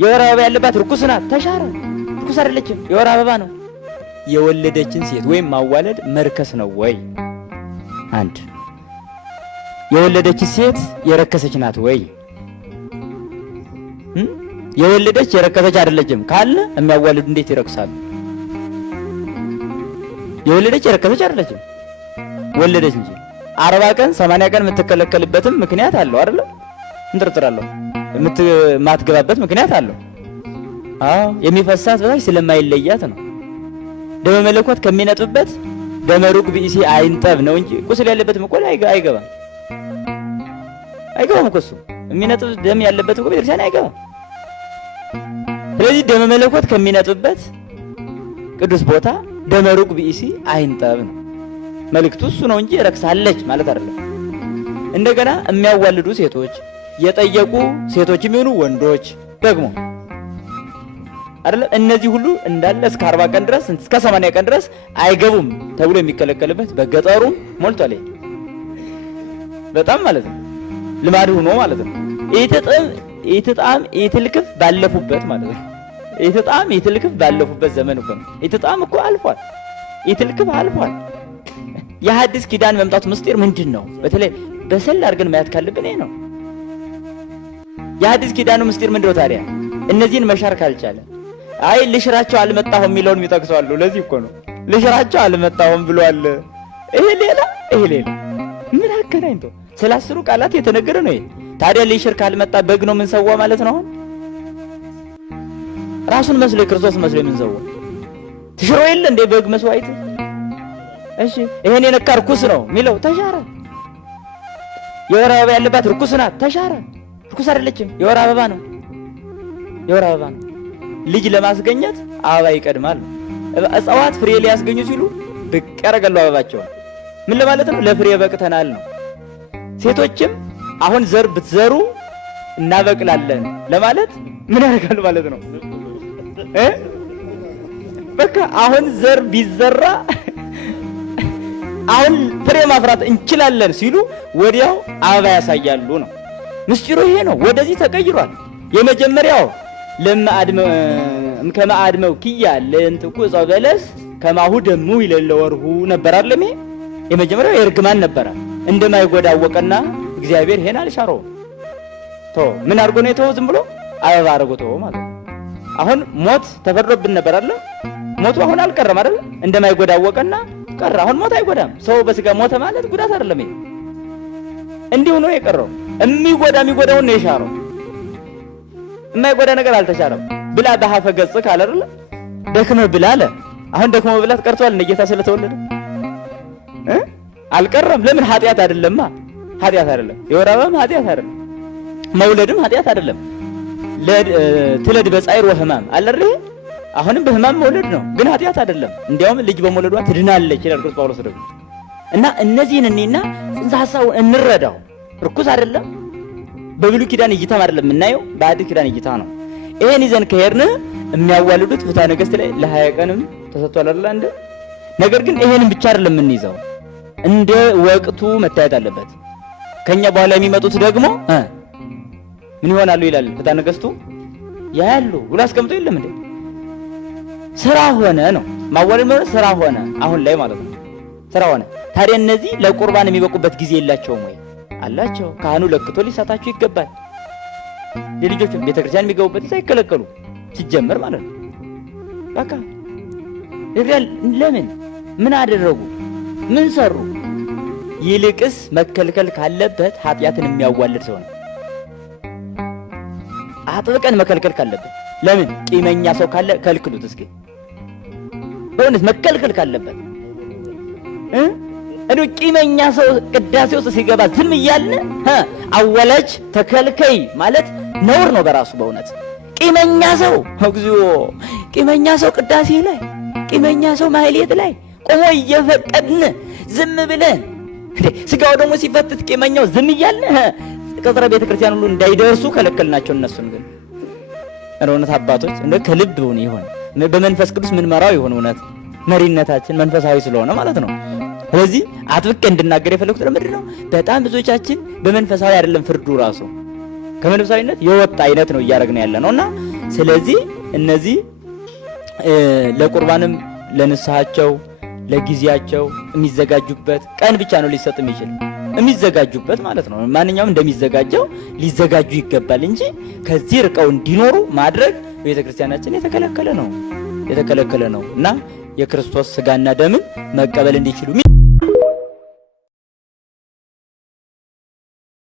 የወር አበባ ያለባት ርኩስ ናት፣ ተሻረ። ርኩስ አይደለችም፣ የወር አበባ ነው። የወለደችን ሴት ወይም ማዋለድ መርከስ ነው ወይ? አንድ የወለደች ሴት የረከሰች ናት ወይ? የወለደች የረከሰች አይደለችም ካለ የሚያዋልዱ እንዴት ይረክሳሉ? የወለደች የረከሰች አይደለችም፣ ወለደች እንጂ 40 ቀን 80 ቀን የምትከለከልበትም ምክንያት አለው አይደል? እንጥርጥራለሁ የማትገባበት ምክንያት አለው። አዎ የሚፈሳት በታች ስለማይለያት ነው። ደመ መለኮት ከሚነጥብበት ደመ ሩቅ ብእሲ አይንጠብ ነው እንጂ ቁስል ያለበትም እኮ አይገባም እኮ እሱ የሚነጥብ ደም ያለበት እኮ ቤተክርስቲያን አይገባም። ስለዚህ ደመ መለኮት ከሚነጥብበት ቅዱስ ቦታ ደመ ሩቅ ብእሲ አይንጠብ ነው መልእክቱ እሱ ነው እንጂ ረክሳለች ማለት አይደለም። እንደገና የሚያዋልዱ ሴቶች የጠየቁ ሴቶች የሚሆኑ ወንዶች ደግሞ አይደል እነዚህ ሁሉ እንዳለ እስከ 40 ቀን ድረስ እስከ 80 ቀን ድረስ አይገቡም ተብሎ የሚከለከልበት በገጠሩም ሞልቷል። በጣም ማለት ነው ልማድ ሆኖ ማለት ነው። ኢትጣም ኢትልክፍ ባለፉበት ማለት ነው። ኢትጣም ኢትልክፍ ባለፉበት ዘመን እኮ ነው። ኢትጣም እኮ አልፏል፣ ኢትልክፍ አልፏል። የሐዲስ ኪዳን መምጣቱ ምስጢር ምንድነው? በተለይ በሰል አድርገን ማየት ካለብን ይሄ ነው። የሐዲስ ኪዳኑ ምስጢር ምንድነው ታዲያ? እነዚህን መሻር ካልቻለ አይ ልሽራቸው አልመጣሁም የሚለውን ይጠቅሳሉ። ለዚህ እኮ ነው ልሽራቸው አልመጣሁም ብሏል። ይሄ ሌላ ምን አገናኝቶ ስለ 10 ቃላት የተነገረ ነው። ታዲያ ልሽር ካልመጣ በግ ነው ምን ሰዋ ማለት ነው? ራሱን መስሎ ክርስቶስ መስሎ ምን ሰዋ ትሽሮ የለ እንደ በግ መስዋዕት። እሺ ይሄን የነካ ርኩስ ነው የሚለው ተሻረ። የወር አበባ ያለባት ርኩስ ናት፣ ተሻረ። ርኩስ አይደለችም፣ የወር አበባ ነው፣ የወር አበባ ነው። ልጅ ለማስገኘት አበባ ይቀድማል። እጽዋት ፍሬ ሊያስገኙ ሲሉ ብቅ ያደርጋሉ አበባቸውን። ምን ለማለት ነው? ለፍሬ በቅተናል ነው። ሴቶችም አሁን ዘር ብትዘሩ እናበቅላለን ለማለት ምን ያደርጋሉ ማለት ነው? በቃ አሁን ዘር ቢዘራ አሁን ፍሬ ማፍራት እንችላለን ሲሉ ወዲያው አበባ ያሳያሉ ነው ምስጢሩ። ይሄ ነው። ወደዚህ ተቀይሯል። የመጀመሪያው ከማአድመው ኪያ ለእንትኩ እፀው በለስ ከማሁ ደሙ ይለለ ወርሁ ነበር አይደለም? የመጀመሪያው የርግማን ነበር። እንደማይጎዳ አወቀና እግዚአብሔር ይሄን አልሻረውም። ምን አድርጎ ነው የተወው? ዝም ብሎ አበባ አድርጎ ተወው ማለት ነው። አሁን ሞት ተፈርዶብን ነበር አይደል? ሞቱ አሁን አልቀረም አይደል? እንደማይጎዳ አወቀና ቀረ። አሁን ሞት አይጎዳም። ሰው በስጋ ሞተ ማለት ጉዳት አይደለም። ይሄ እንዲሁ ነው የቀረው። የሚጎዳውን ነው የሻረው። የማይጎዳ ነገር አልተሻረም። ብላ በሐፈ ገጽ ካለ አይደል? ደክመ ብላ አለ። አሁን ደክሞ ብላት ቀርቷል። እንደ ጌታ ስለተወለደ አልቀረም። ለምን? ኃጢአት አይደለማ። ኃጢአት አይደለም። የወር አበባም ኃጢአት አይደለም። መውለድም ኃጢአት አይደለም። ትለድ በጻይር ወህማም አለ አይደል? አሁንም በህማም መውለድ ነው፣ ግን ኃጢአት አይደለም። እንዲያውም ልጅ በመውለዷ ትድናለች ይላል ቅዱስ ጳውሎስ ደግሞ። እና እነዚህን እኔና ጽንሰ ሐሳቡን እንረዳው። ርኩስ አይደለም። በብሉይ ኪዳን እይታም አይደለም የምናየው፣ በአዲስ ኪዳን እይታ ነው። ይሄን ይዘን ከሄድን የሚያዋልዱት ፍትሐ ነገሥት ላይ ለ20 ቀንም ተሰጥቷል አይደል? ነገር ግን ይሄንን ብቻ አይደለም የምንይዘው፣ እንደ ወቅቱ መታየት አለበት። ከኛ በኋላ የሚመጡት ደግሞ ምን ይሆናሉ ይላል ፍትሐ ነገሥቱ። ያያሉ ብሎ አስቀምጦ የለም እንዴ? ስራ ሆነ ነው ማዋለድ ማለት ስራ ሆነ፣ አሁን ላይ ማለት ነው ስራ ሆነ። ታዲያ እነዚህ ለቁርባን የሚበቁበት ጊዜ የላቸውም ወይ? አላቸው። ካህኑ ለክቶ ሊሳታቸው ይገባል። የልጆች ቤተክርስቲያን የሚገቡበት ሳይከለከሉ ሲጀመር ማለት ነው። በቃ ለምን ምን አደረጉ? ምን ሰሩ? ይልቅስ መከልከል ካለበት ኃጢአትን የሚያዋልድ ሰው ነው። አጥብቀን መከልከል ካለበት ለምን? ቂመኛ ሰው ካለ ከልክሉት። እስኪ በእውነት መከልከል ካለበት እንዴ ቂመኛ ሰው ቅዳሴ ውስጥ ሲገባ ዝም እያልን አወላጅ ተከልከይ ማለት ነውር ነው በራሱ። በእውነት ቂመኛ ሰው እግዚኦ፣ ቂመኛ ሰው ቅዳሴ ላይ፣ ቂመኛ ሰው ማህሌት ላይ ቆሞ እየፈቀድን ዝም ብለን ስጋው ደግሞ ሲፈትት ቂመኛው ዝም እያልን ቅጥረ ቤተክርስቲያን ሁሉ እንዳይደርሱ ከለከልናቸው። እነሱን ግን እውነት አባቶች እንደ ከልብ ይሆን በመንፈስ ቅዱስ ምን መራው ይሆን እውነት መሪነታችን መንፈሳዊ ስለሆነ ማለት ነው። ስለዚህ አጥብቄ እንድናገር የፈለኩት ለምንድን ነው? በጣም ብዙዎቻችን በመንፈሳዊ አይደለም ፍርዱ ራሱ ከመንፈሳዊነት የወጣ አይነት ነው እያደረግን ያለ ነውና ስለዚህ እነዚህ ለቁርባንም ለንስሐቸው ለጊዜያቸው የሚዘጋጁበት ቀን ብቻ ነው ሊሰጥ የሚችል የሚዘጋጁበት ማለት ነው። ማንኛውም እንደሚዘጋጀው ሊዘጋጁ ይገባል እንጂ ከዚህ ርቀው እንዲኖሩ ማድረግ ቤተክርስቲያናችን የተከለከለ ነው እና የክርስቶስ ስጋና ደምን መቀበል እንዲችሉ